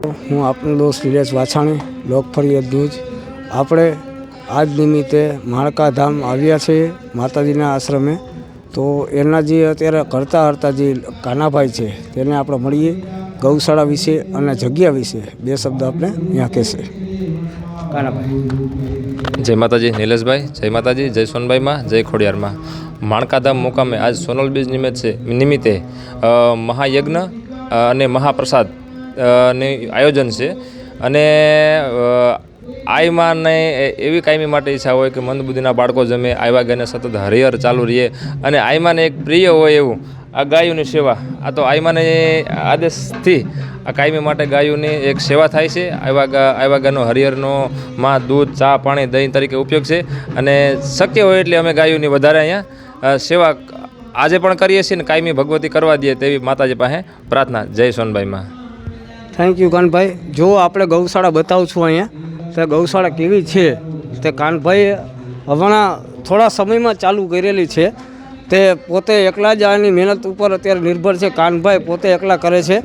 હું આપનો દોસ્ત નિલેશ વાછાણી, લોકફરિયાદ ન્યૂઝ. આપણે આજ નિમિત્તે માણકા ધામ આવ્યા છીએ માતાજીના આશ્રમે. તો એના જે અત્યારે કરતા હરતા જે કાનાભાઈ છે તેને આપણે મળીએ, ગૌશાળા વિશે અને જગ્યા વિશે બે શબ્દ આપણે અહીંયા કહેશે. કાનાભાઈ. જય માતાજી નિલેશભાઈ, જય માતાજી, જય સોનભાઈમાં, જય ખોડિયારમાં. માણકાધામ મુકામે આજ સોનલ બીજ નિમિત્તે મહાયજ્ઞ અને મહાપ્રસાદ ની આયોજન છે. અને આઈમાને એવી કાયમી માટે ઈચ્છા હોય કે મંદબુદ્ધિના બાળકો જમે, આવ્યા ગાયને સતત હરિહર ચાલુ રહીએ અને આઈમાને એક પ્રિય હોય એવું આ ગાયોની સેવા. આ તો આઈમાને આદેશથી આ કાયમી માટે ગાયોની એક સેવા થાય છે. આવ્યા ગાયનો હરિહરનો માં દૂધ, ચા, પાણી, દહીં તરીકે ઉપયોગ છે. અને શક્ય હોય એટલે અમે ગાયોની વધારે અહીંયા સેવા આજે પણ કરીએ છીએ ને કાયમી ભગવતી કરવા દઈએ તેવી માતાજી પાસે પ્રાર્થના. જય સોનભાઈમાં. Thank you Kanbhai. જો આપણે ગૌશાળા બતાવું છું અહીંયા, તો ગૌશાળા કેવી છે તે કાનભાઈએ હમણાં થોડા સમયમાં ચાલુ કરેલી છે. તે પોતે એકલા જ આની મહેનત ઉપર અત્યારે નિર્ભર છે. કાનભાઈ પોતે એકલા કરે છે.